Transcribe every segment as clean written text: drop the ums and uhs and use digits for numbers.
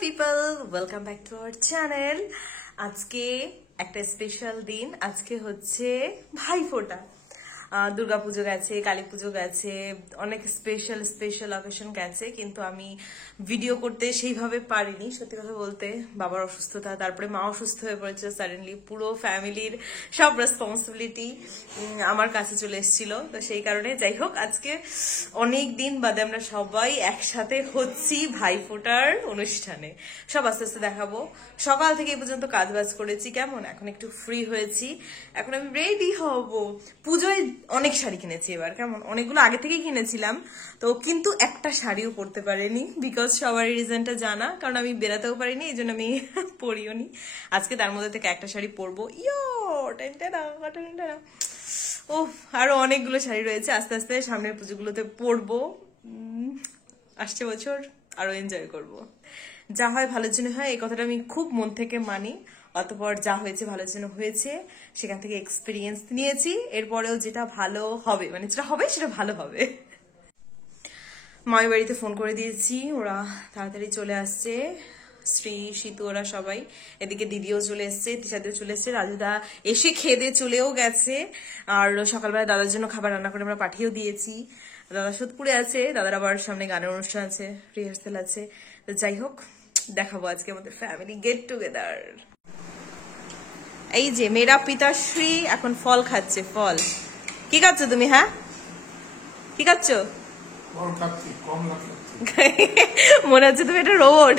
people, welcome back to our channel. আজকে একটা special দিন। আজকে হচ্ছে ভাইফোঁটা। দুর্গাপুজো গেছে, কালী পুজো গেছে, অনেক স্পেশাল অকেশন গেছে, কিন্তু আমি ভিডিও করতে সেইভাবে পারিনি। সত্যি কথা বলতে বাবার অসুস্থতা, তারপরে মা অসুস্থ হয়ে পড়েছে সাডেনলি, পুরো ফ্যামিলির সব রেসপন্সিবিলিটি আমার কাছে চলে এসেছিল। তো সেই কারণে যাই হোক, আজকে অনেক দিন বাদে আমরা সবাই একসাথে হচ্ছি ভাইফোঁটার অনুষ্ঠানে। সব আস্তে আস্তে দেখাবো। সকাল থেকে এই পর্যন্ত কাজ বাজ করেছি, কেমন এখন একটু ফ্রি হয়েছি, এখন আমি রেডি হব। পুজোয় অনেক শাড়ি কিনেছি এবার, কেমন অনেকগুলো আগে থেকেই কিনেছিলাম, তো কিন্তু একটা শাড়িও পরতে পারিনি, বিকজ সবারই রিজনটা জানা, কারণ আমি বেরাতেও পারিনি, এই জন্য আমি পরিও নি। আজকে তার মধ্যে থেকে একটা শাড়ি পরবো। ও আরো অনেকগুলো শাড়ি রয়েছে, আস্তে আস্তে সামনের পুজোগুলোতে পরবো। আসছে বছর আরো এনজয় করব। যা হয় ভালোর জন্য হয়, এই কথাটা আমি খুব মন থেকে মানি। অতপর যা হয়েছে ভালোর জন্য হয়েছে, সেখান থেকে এক্সপিরিয়েন্স নিয়েছি। এরপরেও যেটা ভালো হবে, মানে যেটা হবে সেটা ভালো হবে। মায়ের বাড়িতে ফোন করে দিয়েছি, ওরা তাড়াতাড়ি চলে আসছে। শ্রী, শীতু, ওরা সবাই। এদিকে দিদিও চলে এসছে, তিশাদিও চলে এসছে, রাজুদা এসে খেদে চলেও গেছে। আর সকালবেলা দাদার জন্য খাবার রান্না করে আমরা পাঠিয়েও দিয়েছি। দাদা সোদপুরে আছে, দাদার আবার সামনে গানের অনুষ্ঠান আছে, রিহার্সাল আছে। তো যাই হোক, দেখাবো আজকে আমাদের ফ্যামিলি গেট টুগেদার। এই যে মেয়েরা পিতাশ্রী এখন ফল খাচ্ছে। ফল কি খাচ্ছ তুমি? হ্যাঁ, কি খাচ্ছ? মনে হচ্ছে তুমি একটা রোবট।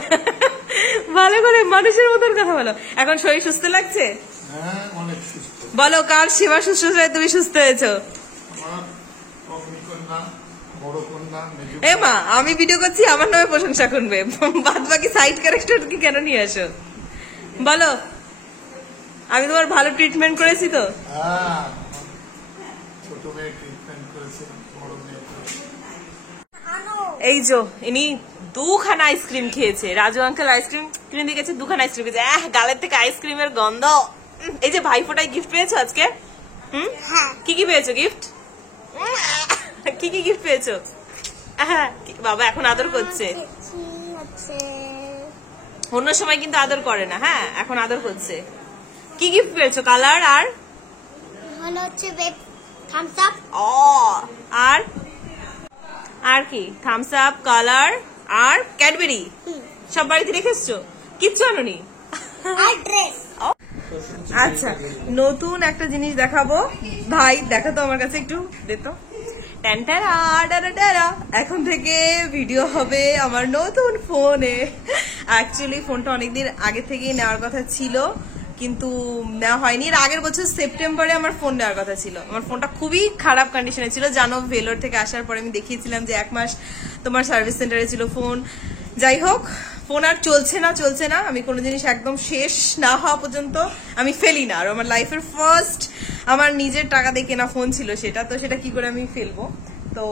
ভালো করে মানুষের মতন কথা বলো। এখন শরীর সুস্থ লাগছে? বলো, কার সেবা শুশ্রূষায় তুমি সুস্থ হয়েছো? এ মা, আমি ভিডিও করছি, আমার নামে প্রশংসা করবে, বাদ বাকি সাইড ক্যারেক্টার কি কেন নিয়ে আসো? বলো, আমি তোমার ভালো ট্রিটমেন্ট করেছি তো? এই যে ইনি দুখানা আইসক্রিম খেয়েছে। রাজু আঙ্কেল আইসক্রিম কিনে দিয়ে গেছে, দুখানা আইসক্রিম খেয়েছে। গালের থেকে আইসক্রিমের গন্ধ। এই যে ভাইফোঁটায় গিফট পেয়েছো আজকে? কি কি পেয়েছো গিফট? কি কি গিফট পেয়েছো? বাবা এখন আদর করছে, অন্য সময় কিন্তু আদর করে না। হ্যাঁ, এখন আদর করছে। কি গিফট পেয়েছো? কালার আর থামস আপ। আর আর কি? থামস আপ, কালার আর ক্যাডবেরি। সব বাড়িতে রেখে এসছো? কিচ্ছু আনোনি? আচ্ছা, নতুন একটা জিনিস দেখাবো। ভাই দেখাতো আমার কাছে, একটু দেখতো। এখন থেকে ভিডিও হবে আমার নতুন ফোনে। অ্যাকচুয়ালি ফোনটা অনেকদিন আগে থেকেই নেওয়ার কথা ছিল, কিন্তু নেওয়া হয়নি। এর আগের বছর সেপ্টেম্বরে আমার ফোন নেওয়ার কথা ছিল। আমার ফোনটা খুবই খারাপ কন্ডিশনে ছিল, জানো, ভেলোর থেকে আসার পরে আমি দেখিয়েছিলাম যে 1 মাস তোমার সার্ভিস সেন্টারে ছিল ফোন। যাই হোক, ফোন আর চলছে না। আমি কোনো জিনিস একদম শেষ না হওয়া পর্যন্ত আমি ফেলি না। আর আমার লাইফের ফার্স্ট আমার নিজের টাকা দিয়ে কেনা ফোন ছিল সেটা, তো সেটা কি করে আমি ফেলবো? তো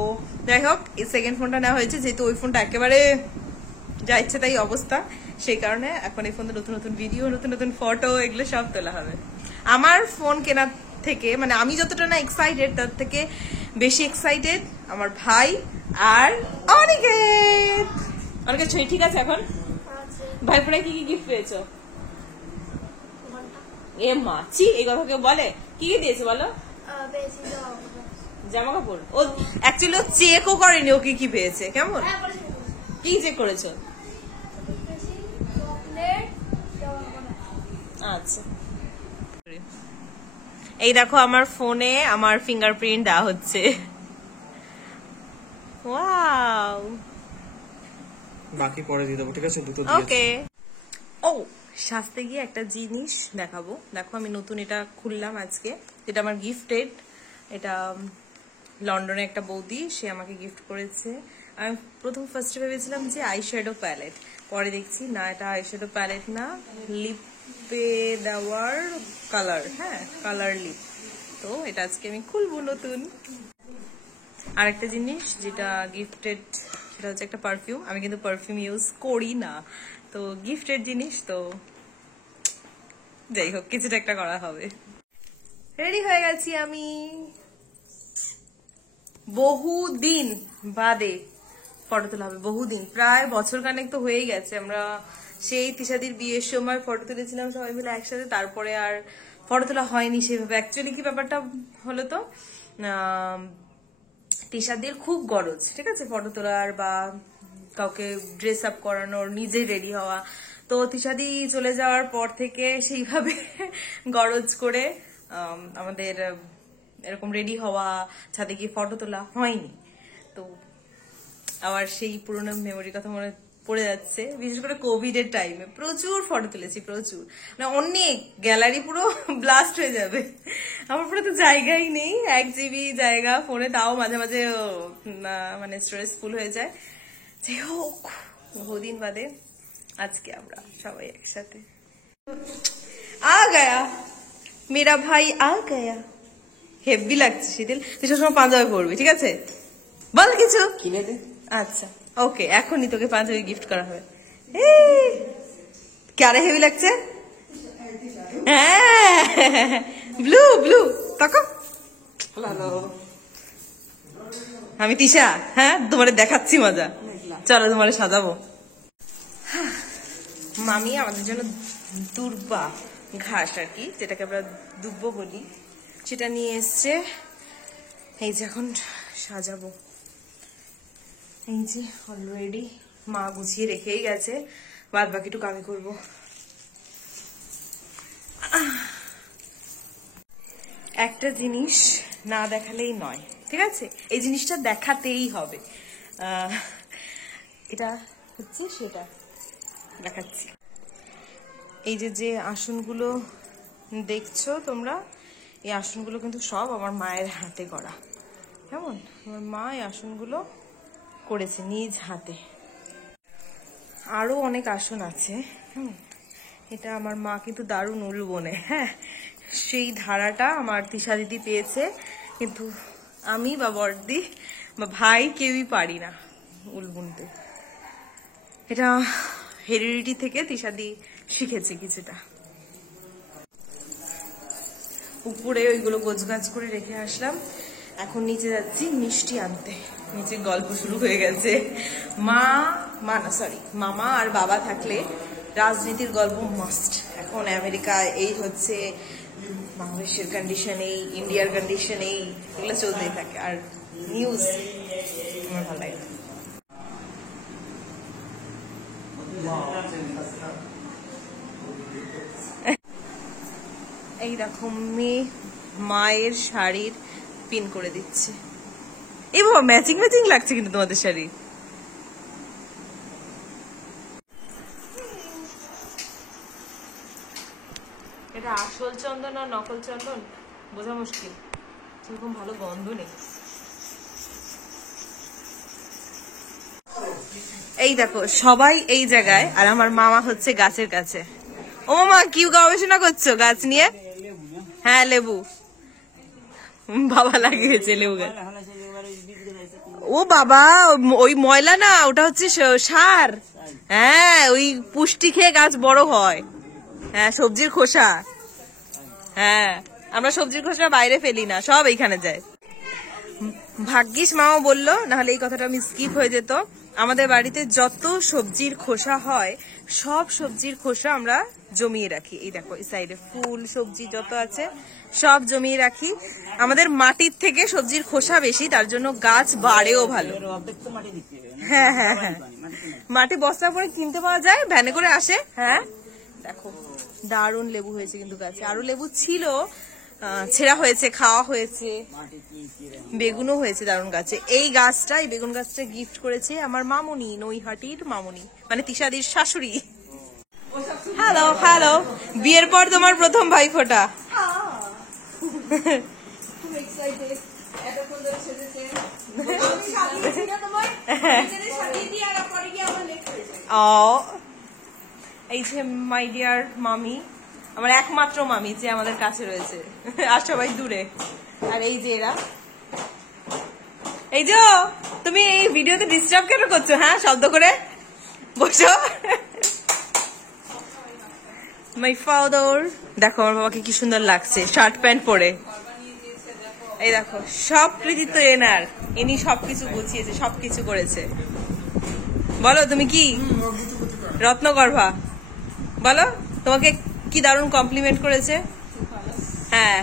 যাই হোক, এই সেকেন্ড ফোনটা নেওয়া হয়েছে, যেহেতু ওই ফোনটা একেবারে যা ইচ্ছে তাই অবস্থা, সেই কারণে এখন এই ফোনে নতুন নতুন ভিডিও, নতুন নতুন ফটো, এগুলো সব তোলা হবে। আমার ফোন কেনার থেকে, মানে আমি যতটা না এক্সাইটেড, তার থেকে বেশি এক্সাইটেড আমার ভাই আর অনিকেত। অনিকেত ছই ঠিক আছে? এখন ভাইফোঁটায় কি কি গিফট পেয়েছো? এ মাছি, এই কথা কেউ বলে? কি কি দিয়েছে বলো? জামা কাপড়। ও অ্যাকচুয়ালি ও চেকও করেনি ও কি কি পেয়েছে। কেমন, কি চেক করেছো? আচ্ছা, এই দেখো আমার ফোনে আমার ফিঙ্গারপ্রিন্ট দেওয়া হচ্ছে। ওয়াও, বাকি পরে দিয়ে দেবো, ঠিক আছে? দুটো ওকে। ও, সাজতে গিয়ে একটা জিনিস দেখাবো। দেখো, আমি নতুন এটা খুললাম আজকে, যেটা আমার গিফটেড। এটা লন্ডনে একটা বৌদি, সে আমাকে গিফট করেছে। আমি ফার্স্টে ভেবেছিলাম যে আইশ্যাডো প্যালেট, পরে দেখছি না, এটা আইশ্যাডো প্যালেট না, লিপে দেওয়ার কালার। হ্যাঁ, কালার লিপ। তো এটা আজকে আমি খুলবো নতুন। আরেকটা জিনিস যেটা গিফটেড, সেটা হচ্ছে একটা পারফিউম। আমি কিন্তু পারফিউম ইউজ করি না, তো গিফটেড জিনিস, তো যাই হোক, কিছুটা একটা করা হবে। রেডি হয়ে গেছি আমি, বহুদিন বাদে ফটো তোলা হবে বহুদিন, প্রায় বছর খানেক তো হয়েই গেছে। আমরা সেই তিশাদির বিয়ের সময় ফটো তুলেছিলাম সবাই মিলে একসাথে, তারপরে আর ফটো তোলা হয়নি সেভাবে। অ্যাকচুয়ালি কি ব্যাপারটা হলো তো, তিশাদির খুব গরজ, ঠিক আছে, ফটো তোলার বা কাউকে ড্রেস আপ করানোর, নিজেই রেডি হওয়া। তো তিশাদি চলে যাওয়ার পর থেকে সেইভাবে গরজ করে আমাদের এরকম রেডি হওয়া, ছাদে গিয়ে ফটো তোলা হয়নি। তো আবার সেই পুরোনো মেমোরির কথা মনে পড়ে যাচ্ছে। বিশেষ করে কোভিড এর টাইমে প্রচুর ফটো তুলেছি, প্রচুর, মানে অনেক, গ্যালারি পুরো ব্লাস্ট হয়ে যাবে। আমার পুরো তো জায়গাই নেই, 1 GB জায়গা ফোনে, তাও মাঝে মাঝে মানে স্টোরেজ ফুল হয়ে যায়। যাই হোক, বহুদিন বাদে আজকে আমরা সবাই একসাথে। আ গায়া মেরা ভাই, আ গায়া। হেভি লাগছে শীতল, তুই সবসময় পাঞ্জাবি পরবি, ঠিক আছে? বল কিছু কিনে দে। আচ্ছা ওকে, এখনই তোকে পাঞ্জাবি গিফট করা হবে। কারে হেভি লাগছে? হ্যাঁ, ব্লু ব্লু, তাকো। হ্যালো, আমি তিশা, হ্যাঁ তোমার দেখাচ্ছি মজা। চলো তোমার সাজাবো। মামি আমাদের জন্য দুর্বা ঘাস আর কি, যেটাকে আমরা দুব্ব বলি, সেটা নিয়ে এসছে। এই যে এখন সাজাবো। এই যে অলরেডি মা গুছিয়ে রেখেই গেছে, বাদ বাকিটুকু আমি করবো। একটা জিনিস না দেখালেই নয়, ঠিক আছে, এই জিনিসটা দেখাতেই হবে। এটা হচ্ছে সেটা, দেখাচ্ছি। এই যে আসনগুলো দেখছো তোমরা, এই আসনগুলো কিন্তু সব আমার মায়ের হাতে করা, কেমন? আমার মা এই আসনগুলো করেছে নিজ হাতে। আরো অনেক আসন আছে, এটা আমার মা কিন্তু দারুণ উল বোনে। হ্যাঁ, সেই ধারাটা আমার তিশা দিদি পেয়েছে, কিন্তু আমি বা বড়দি বা ভাই কেউই পারি না উল বুনতে। এটা হেরিডিটি থেকে তিশাদি শিখেছে কিছুটা। উপরে ওইগুলো গোছগাছ করে রেখে আসলাম, এখন নিচে যাচ্ছি মিষ্টি আনতে। নিচে গল্প শুরু হয়ে গেছে। মামা আর বাবা থাকলে রাজনীতির গল্প মাস্ট। এখন আমেরিকা এই হচ্ছে, বাংলাদেশের কন্ডিশন এই, ইন্ডিয়ার কন্ডিশন এই, এগুলো চলতেই থাকে। আর নিউজ আমার ভালো লাগে। এই দেখো মেয়ে মায়ের শাড়ির পিন করে দিচ্ছে। এই বাবা, ম্যাচিং ম্যাচিং লাগছে কিন্তু তোমাদের শাড়ি। এটা আসল চন্দন আর নকল চন্দন বোঝা মুশকিল, সেরকম ভালো গন্ধ নেই। এই দেখো সবাই এই জায়গায়, আর আমার মামা হচ্ছে গাছের কাছে। ও মা, কি গবেষণা করছো গাছ নিয়ে? হ্যাঁ, লেবু বাবা লাগিয়েছে লেবু গাছ। ও বাবা, ওই ময়লা না, ওটা হচ্ছে সার। হ্যাঁ, ওই পুষ্টি খেয়ে গাছ বড় হয়। হ্যাঁ, সবজির খোসা। হ্যাঁ, আমরা সবজির খোসা বাইরে ফেলি না, সব এইখানে যায়। ভাগ্যিস মাও বললো, নাহলে এই কথাটা আমি স্কিপ হয়ে যেত। আমাদের বাড়িতে যত সবজির খোসা হয়, সব সবজির খোসা আমরা জমিয়ে রাখি। এই দেখো এই সাইডে ফুল সবজি যত আছে সব জমিয়ে রাখি। আমাদের মাটির থেকে সবজির খোসা বেশি, তার জন্য গাছ বাড়েও ভালো। হ্যাঁ হ্যাঁ হ্যাঁ, মাটি বস্তা করে কিনতে পাওয়া যায়, ভ্যানে করে আসে। হ্যাঁ দেখো দারুণ লেবু হয়েছে কিন্তু গাছে, আরো লেবু ছিল, ছেঁড়া হয়েছে, খাওয়া হয়েছে, বেগুনও হয়েছে দারুণ গাছে। এই গাছটা, এই বেগুন গাছটা গিফট করেছে আমার মামুনি, নৈহাটির মামুনি, মানে তিশাদির শাশুড়ি। হ্যালো হ্যালো, বিয়ের পর তোমার প্রথম ভাইফোঁটা। এই যে মাই ডিয়ার মামি, আমার একমাত্র মামি যে আমাদের কাছে রয়েছে, আর সবাই দূরে। আর এই যে এরা, এই যে তুমি এই ভিডিওতে ডিস্টার্ব কেন করছো? হ্যাঁ, শব্দ করে বসো। মাই ফাদার, দেখো আমার বাবাকে কি সুন্দর লাগছে শার্ট প্যান্ট পরে। এই দেখো, সব কৃতিত্ব এনার, ইনি সবকিছু গুছিয়েছে, সবকিছু করেছে। বলো তুমি কি রত্নগর্ভা, বলো তোমাকে কি দারুণ কমপ্লিমেন্ট করেছে। হ্যাঁ,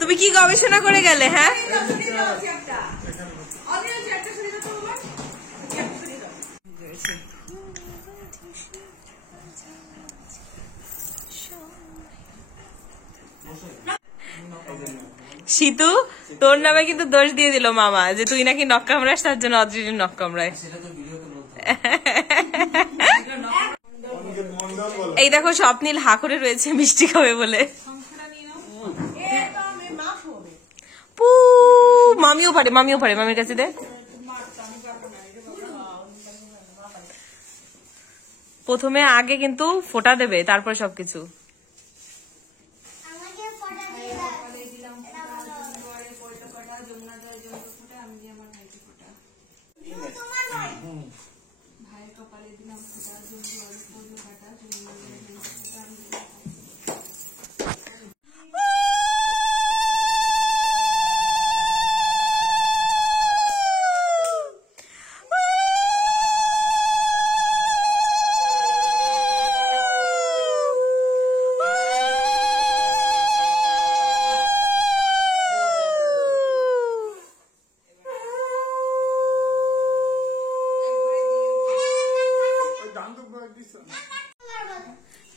তুমি কি গবেষণা করে গেলে? হ্যাঁ, শীতু তোর নামে কিন্তু দোষ দিয়ে দিল মামা, যে তুই নাকি নখ কামড়াস, তার জন্য অদ্রিজের নখ কামড়ায়। এই দেখো স্বপ্নীল হা করে রয়েছে মিষ্টি খাবে বলে। পু, মামিও পারে, মামিও পারে, মামির কাছে দে। প্রথমে আগে কিন্তু ফোঁটা দেবে, তারপর সবকিছু।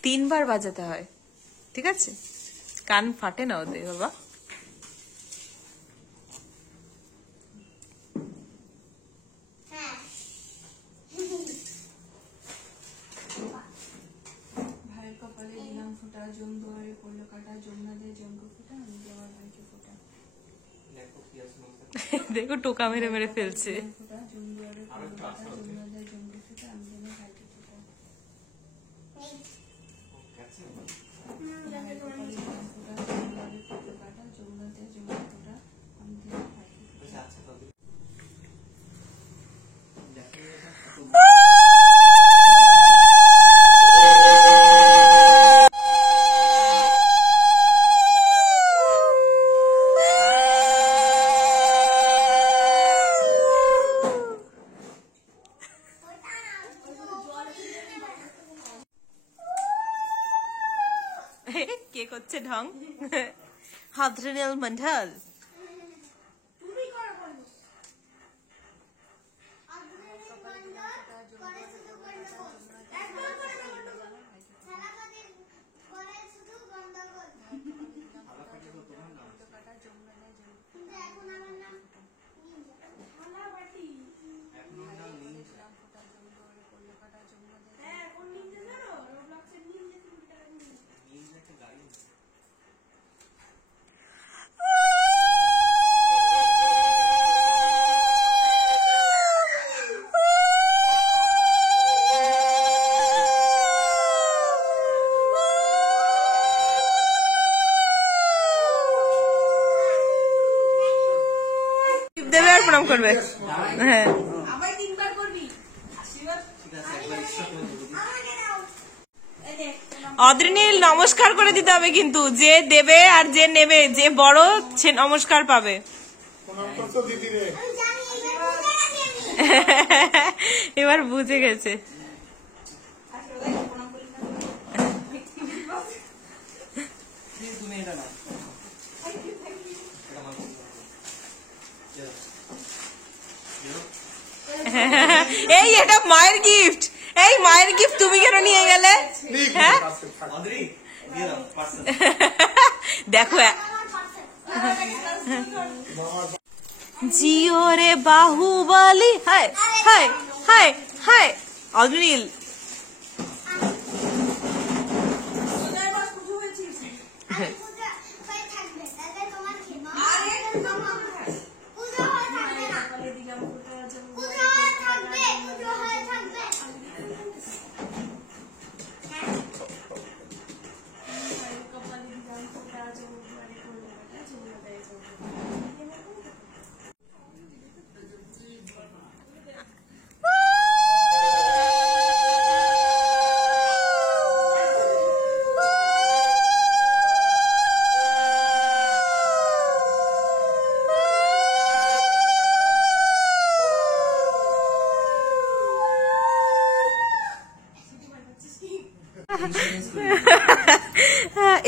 তিনবার বাজাতে হয়, ঠিক আছে? কান ফাটে না ওদের বাবা। ভাইয়ের কপালে দিলাম ফোঁটা, জম দুয়ারে পড়লো কাটা, যমুনা দিয়ে জঙ্গ ফোঁটা, আমি দিয়ে আমার ভাইকে ফোঁটা। দেখো টোকা মেরে মেরে ফেলছে। ফোঁটা, জম দুয়ারে পড়লো কাটা, যমুনা দিয়ে জঙ্গ ফোঁটা, আমি দিয়ে আমার ভাইকে ফোঁটা। ভাইয়ের কপালে দিলাম ফোঁটা, জম দুয়ারে পড়লো কাটা, যমুনা দিয়ে জঙ্গ ফোঁটা, আমি দিয়ে আমার ভাইকে ফোঁটা। কে করছে ঢং? হাদ্রিনেল মন্ডল। দেবে আর প্রণাম করবে। হ্যাঁ, অদ্রিনীল নমস্কার করে দিতে হবে কিন্তু, যে দেবে আর যে নেবে, যে বড় সে নমস্কার পাবে। এবার বুঝে গেছে। এই এটা মায়ের গিফট, এই মায়ের গিফট তুমি কেন নিয়ে গেলে? হ্যাঁ দেখো, জিও রে বাহুবলী। হায় হায় হায় হায় অদ্রিনীল।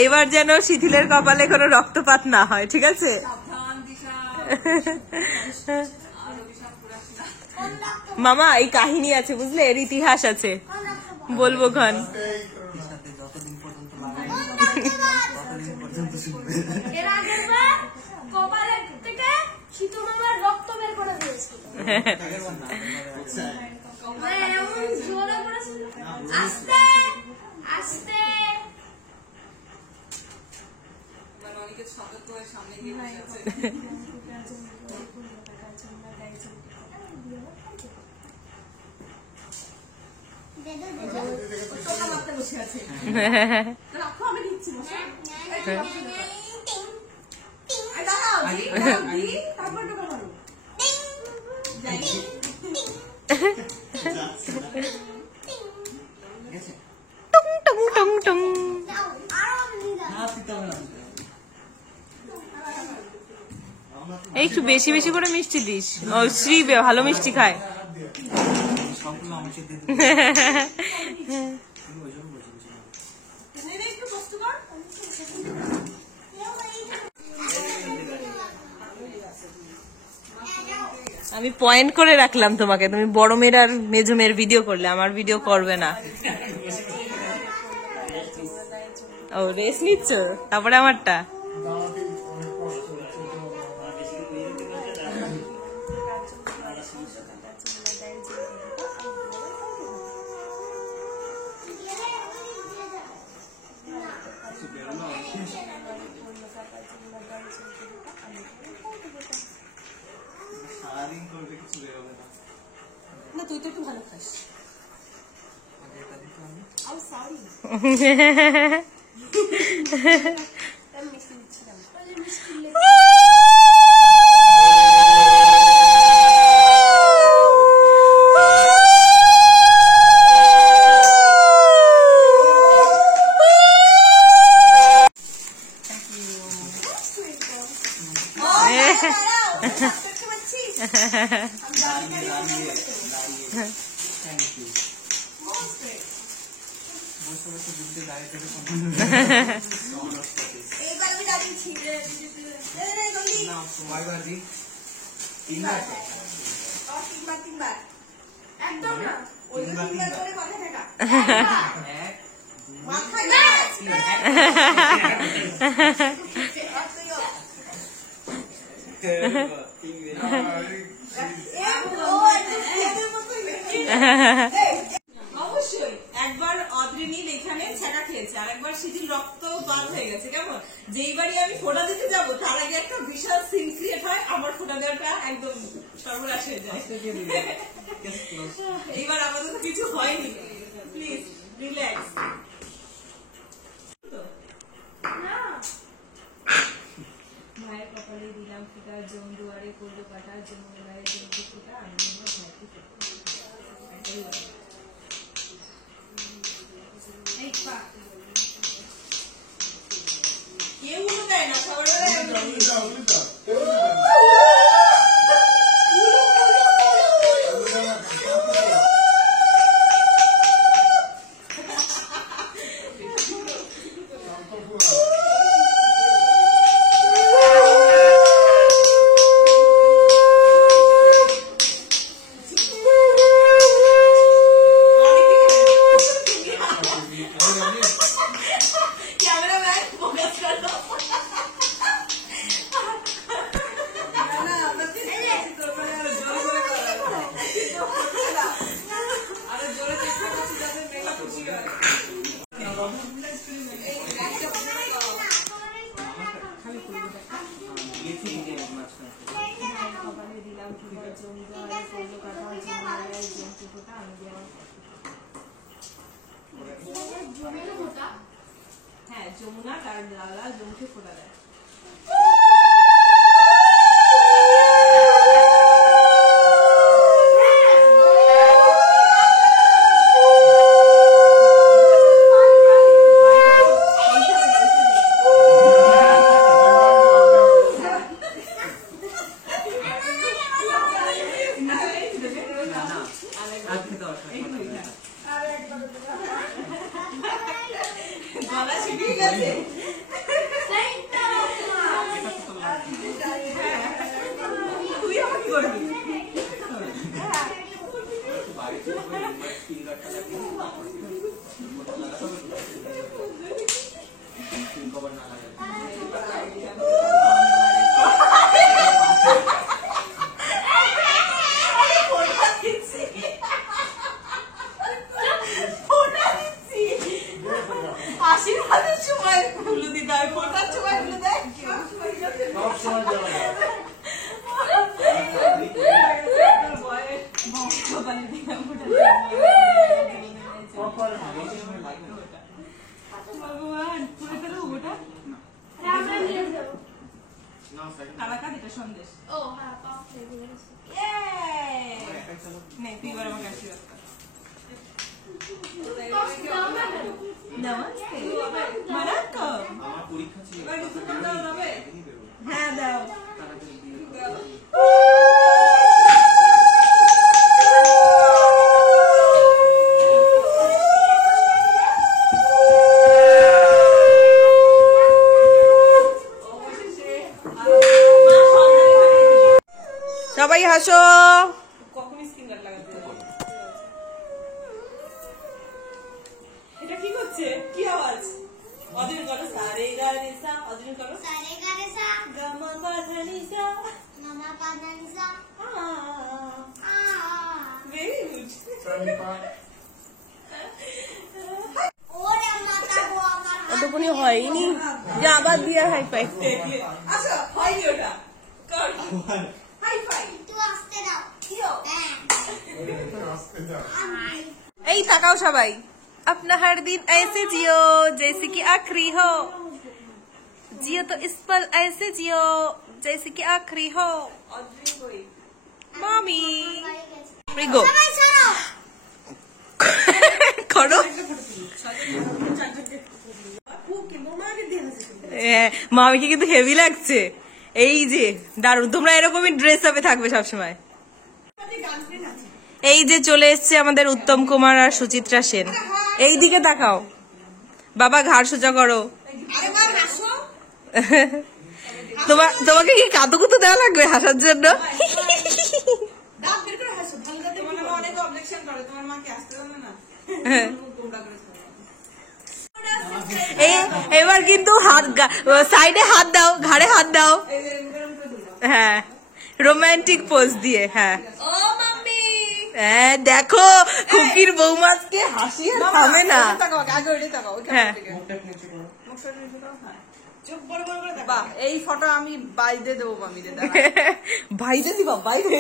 এবার যেন শিথিলের কপালে কোনো রক্তপাত না হয়, ঠিক আছে? মামা এই কাহিনী আছে বুঝলে, এর ইতিহাস আছে, বলবো ক্ষণ। এর আগের বার কপালে থেকে শীতু মামার রক্ত বের করে দিয়েছিল। এমন জোরে করেছিল, আস্তে আস্তে। টুং টুং টুং টুং। এই একটু বেশি বেশি করে মিষ্টি দিস। ও শ্রী ভালো মিষ্টি খায়। আমি পয়েন্ট করে রাখলাম তোমাকে, তুমি বড় মেয়ের আর মেজো মেয়ের ভিডিও করলে, আমার ভিডিও করবে না। ও রেস নিচ্ছ, তারপরে আমারটা। না তুই তো একটু ভালো খাস। একদম না, অবশ্যই একবার অদ্রিনীল এখানে ছেঁকা খেয়েছে, আর একবার শিথিল রক্ত বার হয়ে গেছে। কেমন যেইবারই আমি ফোঁটা দিতে যাবো তার আগে একটা বিশাল সিন ক্রিয়েট হয়, আমার ফোঁটা দেওয়াটা একদম সর্বনাশ হয়ে যায়। এইবার আমাদের তো কিছু হয়নি, প্লিজ রিল্যাক্স। মায়ের কপালে দিলাম ফুটা, জম দুয়ারে করলো কাটা, জমুনায় জমকে ফুটা, আমি আমার ভাইকে কেউ উঠে দেয় না, ক্যামেরাম্যান ফোকাস করো। কপালে দিলাম ফুটা, জম দুয়ারে করলো কাটা, জমুনায় জমকে ফুটা, আমি হ্যাঁ যমুনা তার লালা জমকে ফোটা দেয়। সন্দেশ ও হ্যাঁ পাপ হয়ে গেছে নে তুই এবার আমাকে আশীর্বাদ কর হ্যাঁ দাও সবাই হাসো কখনই স্কিন গার্ড লাগাতে এটা কি করছে কি আওয়াজ অদিন করো সারে গা রে সা অদিন করো সারে গারে সা গা মা পা ধা নি সা মামা পাদানি সা আ ভেরি গুড ওরে মাতা গো আমার অতক্ষণই হয়নি যে আবার দিয়ে হাই ফাই আচ্ছা হয়নি ওটা কর হাই ফাই একটু আসতে দাও হ্যাঁ এই তাকাও সবাই अपना हर दिन ऐसे जियो जैसे कि आखिरी हो जियो तो इस पल ऐसे जियो जैसे कि आखिरी हो मामी रिगो সবাই শোনো करो মামিকে কিন্তু হেভি লাগছে এই যে দারুণ তোমরা এরকমই ড্রেস আপে থাকবে সবসময় এই যে চলে এসছে আমাদের উত্তম কুমার আর সুচিত্রা সেন এই দিকে তাকাও বাবা ঘাড় সোজা করো তোমাকে কি কাতুকুতু দেওয়া লাগবে হাসার জন্য এবার কিন্তু হাত সাইডে হাত দাও ঘাড়ে হাত দাও হ্যাঁ রোমান্টিক পোজ দিয়ে হ্যাঁ হ্যাঁ দেখো খুকির বৌমাকে হাসি আর থামে না হ্যাঁ বাহ এই ফটো আমি বাইরে দেবো মামিরে বাইরে দিবা বাইরে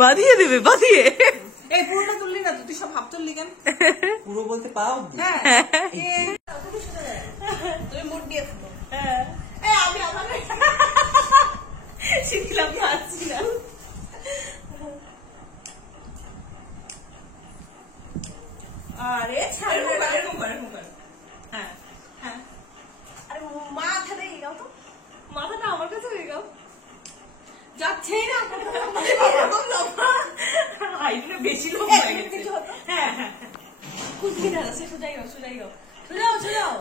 বাঁধিয়ে দেবে বাঁধিয়ে এই পুরোটা তুললি না তুই সব হাফ তুললি কেন পুরো বলতে পাও হ্যাঁ তুমি মুড দিয়ে থাকো হ্যাঁ আমি আমার শিখলাম হাসছি না আরে এরকম কর হ্যাঁ হ্যাঁ আরে মাথাটা এগাও তো মাথাটা আমার কাছে এগাও যাচ্ছে না আইডিটা বেশি লোক হয়ে গেছে হ্যাঁ হ্যাঁ কুচকি দাঁড়াচ্ছে সোজাই গাও সোজাও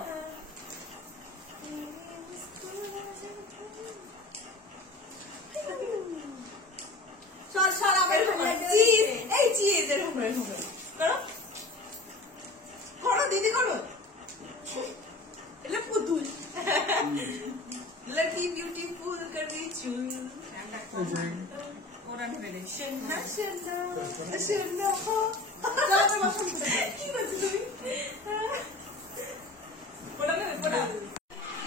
সর আবার চিজ এই চিজ এরকম করো করো দিদি করো এটা পুতুল लड़की ब्यूटीफुल कर रही चूल और डायरेक्शन शर्मा हो जाओ मौसम की बात তুমি পড়া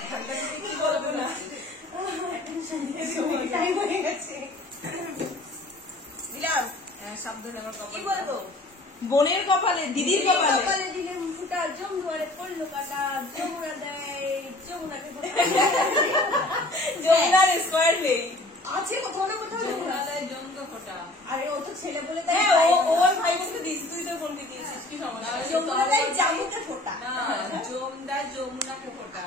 ঠান্ডা কি বলবো না টাইম হয়ে গেছে দিলাম শব্দ আমার কপাল কি বলবো বোনের কপালে দিদির কপালে দিলে ফুটা জম দুয়ারে পড়লো কাটা যমুনা দেয় যমুনাকে যমুনার স্কয়ার নেই আছে কোথাও না কোথাও যমুনা দেয় জমদা ফোটা আরে ও তো ছেলে বলে তাই ওর ভাই বলতে দিয়েছিস তুই তো বোনকে দিয়েছিস কি সমস্যা যমুনা দেয় জামুতে ফোটা না জমদা যমুনাকে ফোটা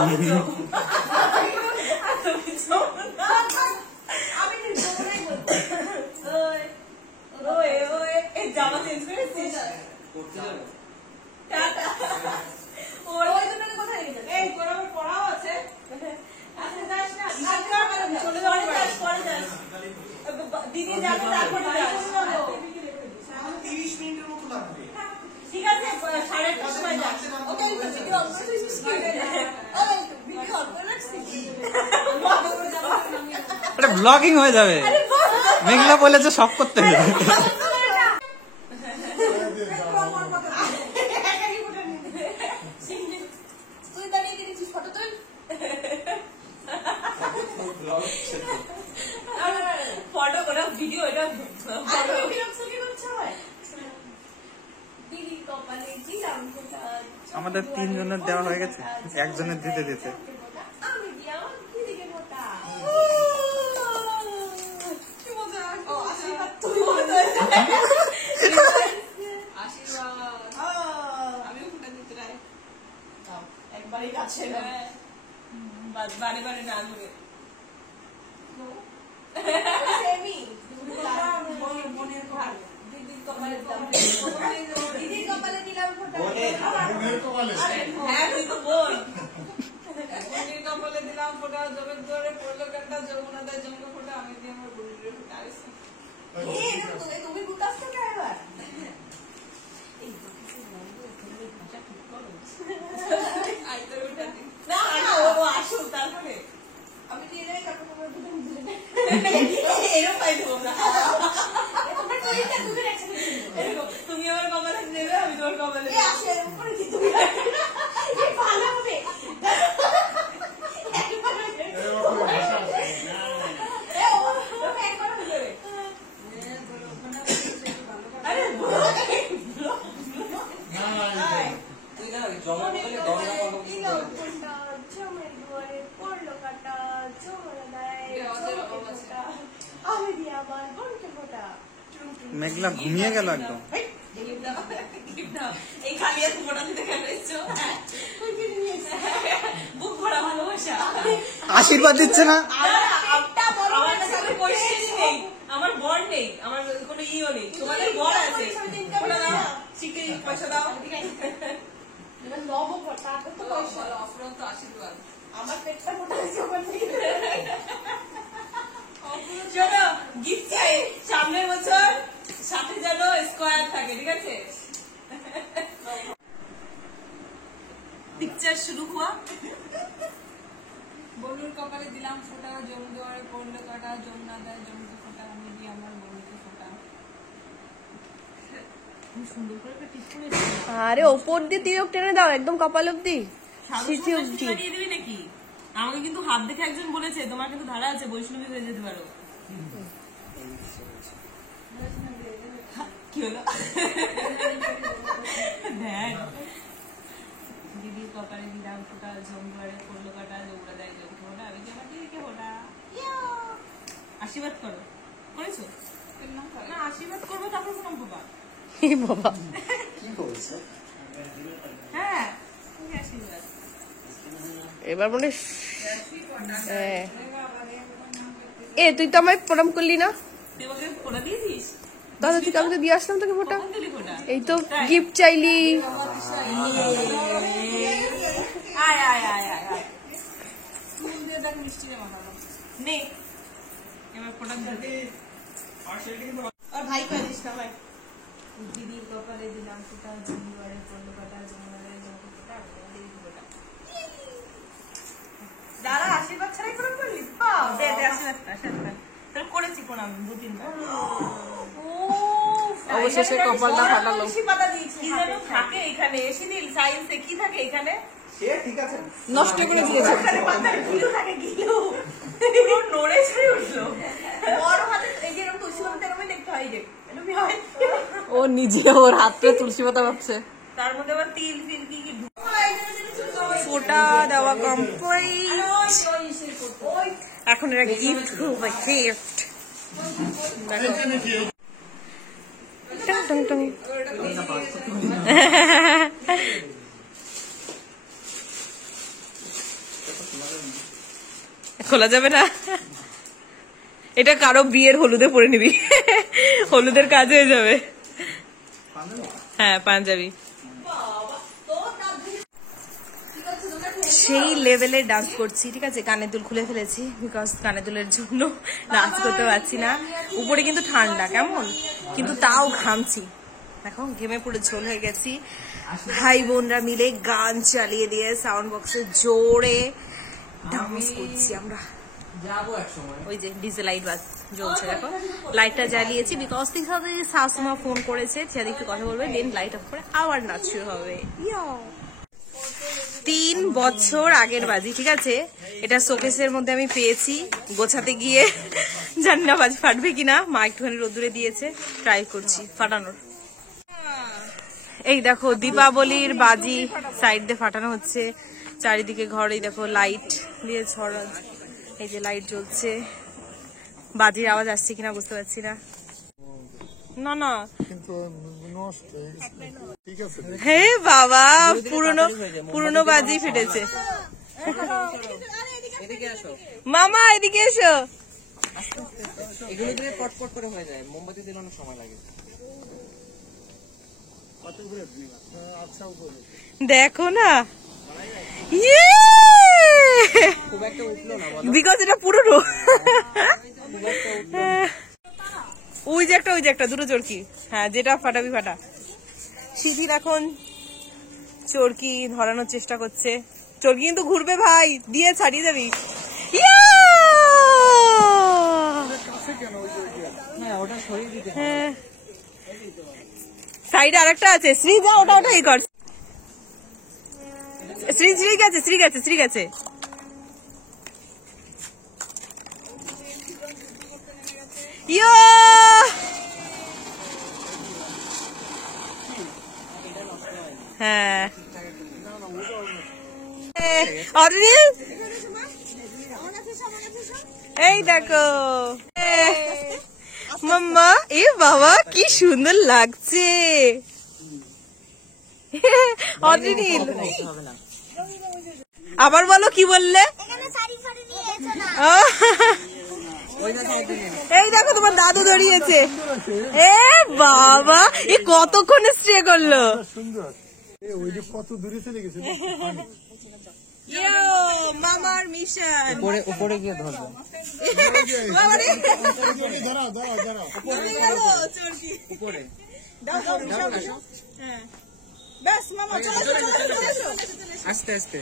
আমি যমুনাই বলছি ওই এই জামা চেঞ্জ করেছিস করতে যাবো টাটা ওই জন্য কোথায় গেছে এই কোরাবার পড়াও আছে আচ্ছা যাস না চলে যাও পরে যাস দিদি যাবে তারপরে যাস 30 মিনিটের মতো লাগবে ঠিক আছে 8:30 সময় যাস ওকে ভিডিও অন করে দিস ওই ভিডিও অন করে রাখছিস এটা ব্লগিং হয়ে যাবে মেঘলা বলেছে সব করতে হবে তুই দাঁড়িয়ে দিয়েছিস ফটো তুল ফটো করা ভিডিও এটা দিদি কপালে দিলাম ফুটা আমাদের 3 জনের দেওয়া হয়ে গেছে একজনের দিতে আমি দিলাম দিদিকে মোটা আমিও ফোটা দিতে রাই একবারই কাছে বারে বারে না ধরে মনের ভালো দিদির কপালে দিদির কপালে দিলাম ফোটা হ্যাঁ তুই তো বল দিদির কপালে দিলাম ফোটা জমের দরে পড়লো কাটা যমুনা দেয় জমকে ফোটা আমি দিয়ে আমার বুড়ির ফোটা আসছে তুমি বুঝাস তো এবার আইতে উঠা দিই না না ও আসুক তারপরে আমি দিয়ে যাই তারপর তোমার দুটো বুঝে এরকম পাই দেবো না তোমরা কইটা দুটো একসাথে এরকম তুমি আমার কপালে নেবে আমি তোমার কপালে এই আসে উপরে কি তুমি এই ভালো হবে এ ও একবার হবে আরে তুই না জমা করলে দরজা বন্ধ করে দিলাম ফোনটা জমের দুয়ারে পড়লো কাটা জমরা দেয় জমকে ফোটা আমি দিয়ে আমার বোনকে ফোটা মেঘলা ঘুমিয়ে গেল একদম এই খালি এত মোটা দিতে কেন এসছো বুক ভরা ভালোবাসা আশীর্বাদ দিচ্ছে না আমার কাছে কোনো কোয়েশ্চেনই নেই আমার বর নেই আমার কোনো ইও নেই তোমাদের বর আছে ওটা দাও শিখে পয়সা দাও লব ফোটা তো পয়সা অফরন্ত আশীর্বাদ আমার পেটটা মোটা হয়েছে ওখান থেকে চলো গিফট চাই সামনের বছর সাথে যেন স্কোয়ার থাকে ঠিক আছে পিকচার শুরু हुआ বনুর কপালে দিলাম ফোটা জম দুয়ারে পড়লো কাটা যমুনা দেয় জমকে ফোটা আমি দিয়ে আমার বনুকে ফোটা সুন্দর করে একটা টিপ করেছি আরে ওপর দিয়ে তিলক টেনে দাও একদম কপাল অব্দি সিটি অব্দি দিয়ে দিবি নাকি আমাকে কিন্তু হাত দেখে একজন বলেছে তোমার কিন্তু ধারা আছে বৈষ্ণবী হয়ে যেতে পারো কি হলো দেখ দিদির কপালে দিলাম ফোটা জম দুয়ারে পড়লো কাটা যমুনা দেয় জমকে ফোটা আমি দিয়ে আমার দিদিকে ফোটা আশীর্বাদ করো করেছো না আশীর্বাদ করবো তারপর প্রণাম পাবা বাবা কি বলছে হ্যাঁ তুমি আশীর্বাদ এবার মনে এ তুই তো আমায় প্রণাম করলি না তুই আমাকে ফোটা দিয়েছিস দাদা তুই আমি তো দিয়ে আসলাম তোকে ফোটা কখন দিলি ফোটা এই তো গিফট চাইলি আয় আয় আয় আয় আয় ফুল দিয়ে দেখ মিষ্টি রে মাখানো নে এবার ফোটা দিবি আর ভাই পারিস না ভাই দিদির কপালে দিলাম ফোটা জম দুয়ারে পড়লো কাটা যমুনা দেয় জমকে ফোটা আমি দিয়ে দিদিকে ফোটা দাঁড়া আশীর্বাদ ছাড়াই প্রণাম করলি বাহ দে দে আশীর্বাদ তাহলে করেছি প্রণাম 2-3 বার অবশেষে কপালটা ফাটালো কি যেন থাকে এখানে এসিডিল সায়েন্সে কি থাকে এখানে সে ঠিক আছে নষ্ট করে দিয়েছে ওখানে পাতার গিলু থাকে গিলু পুরো নড়ে ছেড়ে উঠলো বড় হাতে এই যে এরকম তুলসী পাতা এরকম দেখতে হয় যে এরকমই হয় ও নিজে ওর হাতে তুলসী পাতা ভাবছে তার মধ্যে আবার তিল ফিল কি কি ফোটা দেওয়া কমপ্লিট এখন এরা গিফট খুব গিফট খোলা যাবে না এটা কারো বিয়ের হলুদে পরে নিবি হলুদের কাজ হয়ে যাবে হ্যাঁ পাঞ্জাবি সেই লেভেলে ডান্স করছি ঠিক আছে কানের দুল খুলে ফেলেছি বিকজ কানের দুলের জন্য ডান্স করতে পারছি না উপরে কিন্তু ঠান্ডা কেমন কিন্তু তাও ঘামছি এখন ঘেমে পুরো ঝোল হয়ে গেছি ভাই বোনরা মিলে গান চালিয়ে দিয়ে সাউন্ড বক্সে জোরে ডান্স করছি আমরা যাবো এক সময় ওই যে ডিজে লাইট বাস জ্বলছে দেখো লাইটটা জ্বালিয়েছি বিকজ থেকে সাথে শাশুমা ফোন করেছে সেটা একটু কথা বলবে দেন লাইট অফ করে আবার নাচ শুরু হবে 3 বছর আগের বাজি ঠিক আছে এটা শোকেসের মধ্যে আমি পেয়েছি গোছাতে গিয়ে জানি না বাজি ফাটবে কিনা মা একটুখানি রোদ্দুরে দিয়েছে ট্রাই করছি ফাটানোর এই দেখো দীপাবলির বাজি সাইড দিয়ে ফাটানো হচ্ছে চারিদিকে ঘরেই দেখো লাইট দিয়ে ছড়া এই যে লাইট জ্বলছে বাজির আওয়াজ আসছে কিনা বুঝতে পারছি না না না কিন্তু নষ্ট হয়ে গেছে। ঠিক আছে হে বাবা, পুরনো বাজি ফেটেছে। এদিকে আসো, মামা এদিকে এসো। এগুলো দিয়ে পটপট করে হয়ে যায়, মোমবাতি দিলে অনেক সময় লাগে। আচ্ছা উপরে দেখো না, ইয়ে খুব একটা উঠলো না, বিকজ এটা পুরনো। ওই যে একটা দুটো চরকি, হ্যাঁ যেটা ফাটাবি ফাটা। শিথিল এখন চরকি ধরানোর চেষ্টা করছে। চরকি কিন্তু ঘুরবে ভাই, দিয়ে ছাড়িয়ে যাবি। ইয়া! হ্যাঁ ওটা সরিয়ে দিতে হবে। হ্যাঁ, সাইডে আরেকটা আছে। শ্রী যা, ওটা ই কর। শ্রী গেছে। ইয়ো! হ্যাঁ অরিজিৎ, এই দেখো মাম্মা, এ বাবা কি সুন্দর লাগছে। অরিজিৎ হবে না। আবার বলো, কি বললে? এই দেখো তোমার দাদু ধরিয়েছে। এ বাবা, এ কতক্ষণ স্টে করলো। সুন্দর। ওই যে কত দূরে চলে গেছে। মামার মিশন। উপরে গিয়ে ধরবো। দাঁড়াও উপরে আস্তে আস্তে।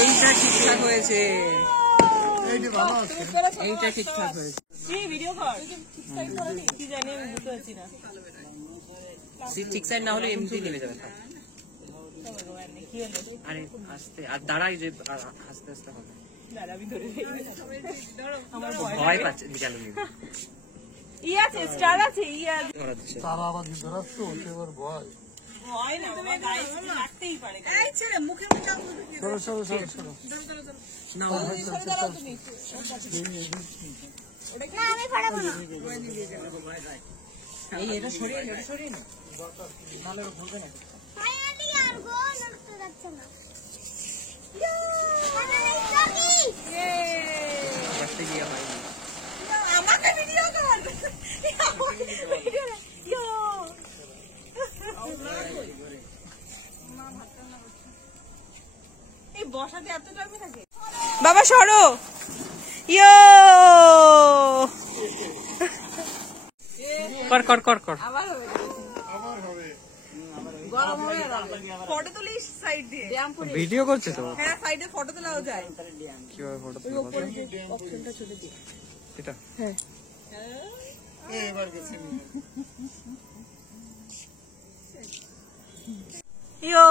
এইটা ঠিকঠাক হয়েছে, এইটা ভালো আছে। এইটা ঠিকঠাক হয়েছে। ভিডিও কর, কি জানি আমি বুঝতে পারছি না। ঠিক সাইড না হলে এমনি নেমে যাবে। আরে আস্তে, আর দাঁড়াই যে আস্তে আস্তে হবে। ভয় পাচ্ছে গেল। ই আছে, স্টার আছে, ই আছে। তারা আবার ধরাচ্ছ, এবার ভয়। ভয় না, বাবা গায়ে কিছু লাগতেই পারে। এই ছেলে মুখে সরো। এই এটা সরিয়ে না, নাহলে ঘুরবে না। রাস্তায় গিয়ে হয়নি। আমাকে ভিডিও কর। এই বসাতে এত টাইম থাকে। বাবা সরো। ইয়ো কর। আবার হবে। ফটো তুলিস সাইড দিয়ে। ভিডিও করছে তো, হ্যাঁ সাইডে ফটো তোলাও যায়। কিভাবে ফটো তুলবো? এটা ইয়ো,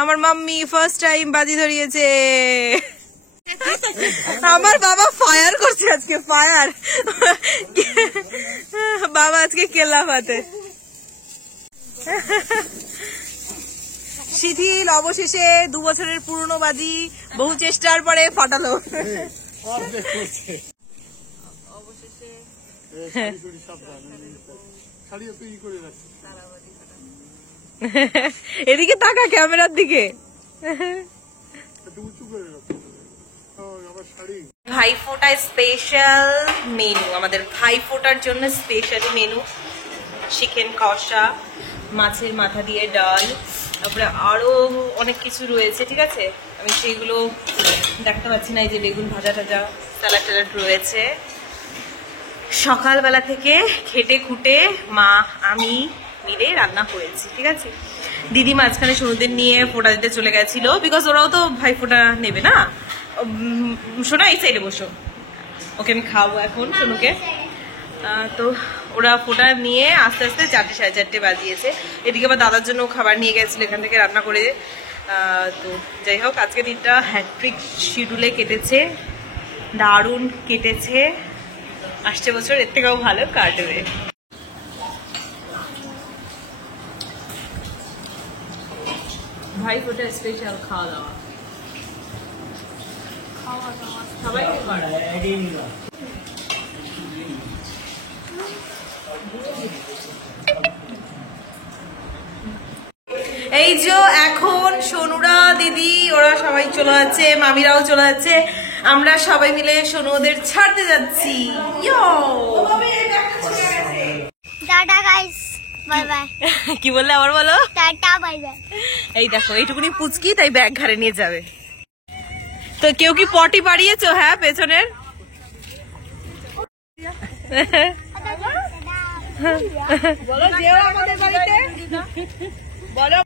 আমার মাম্মি ফার্স্ট টাইম বাজি ধরিয়েছে। আমার বাবা ফায়ার করছে আজকে, ফায়ার। বাবা আজকে কেল্লা ফাতে। শিথিল অবশেষে 2 বছরের পুরনো বাজি বহু চেষ্টার পরে ফাটালো। অর্ধেক করছে। অবশেষে শাড়ি সাবধান, শাড়িও তো করে রাখছে। এদিকে তাকা, ক্যামেরার দিকে। একটু উঁচু করে রাখছে। আবার শাড়ি। ভাইফোঁটা স্পেশাল মেনু, আমাদের ভাইফোঁটার জন্য স্পেশালি মেনু। চিকেন কষা, মাছের মাথা দিয়ে ডাল, তারপরে আরো অনেক কিছু রয়েছে, ঠিক আছে? আমি সেইগুলো দেখতে পাচ্ছি না। এই যে বেগুন ভাজা টাজা, স্যালাড ট্যালাড রয়েছে। সকালবেলা থেকে খেটে খুটে মা আমি মিলে রান্না করেছি, ঠিক আছে? দিদি মাঝখানে সোনুদের নিয়ে ফোঁটা দিতে চলে গেছিল, বিকজ ওরাও তো ভাই ফোঁটা নেবে না। শোনা, এই সাইডে বসো, ওকে আমি খাওয়াবো এখন সোনুকে। তো ওরা ফোঁটা নিয়ে আস্তে আস্তে 4টে সাড়ে 4টে বাজিয়েছে। এদিকে আবার দাদার জন্য খাবার নিয়ে গেছিল এখান থেকে রান্না করে। তো যাই হোক, আজকে দিনটা হ্যাট্রিক শিডিউলে কেটেছে, দারুণ কেটেছে। আসছে বছর এর থেকেও ভালো কাটবে। ভাইফোঁটা স্পেশাল খাওয়া দাওয়া, সবাইকে এই যে এখন সোনুরা দিদি ওরা সবাই চলে যাচ্ছে, মামিরাও চলে যাচ্ছে, আমরা সবাই মিলে সোনু ওদের ছাড়তে যাচ্ছি। Tata guys, bye bye. কি বললে আবার বলো? Tata bye bye. এই দেখো এইটুকুনি পুচকি, তাই ব্যাগ ঘাড়ে নিয়ে যাবে। তো কেউ কি পটি বাড়িয়েছো? হ্যাঁ পেছনের বলো, যেও আমাদের বাড়িতে বলো।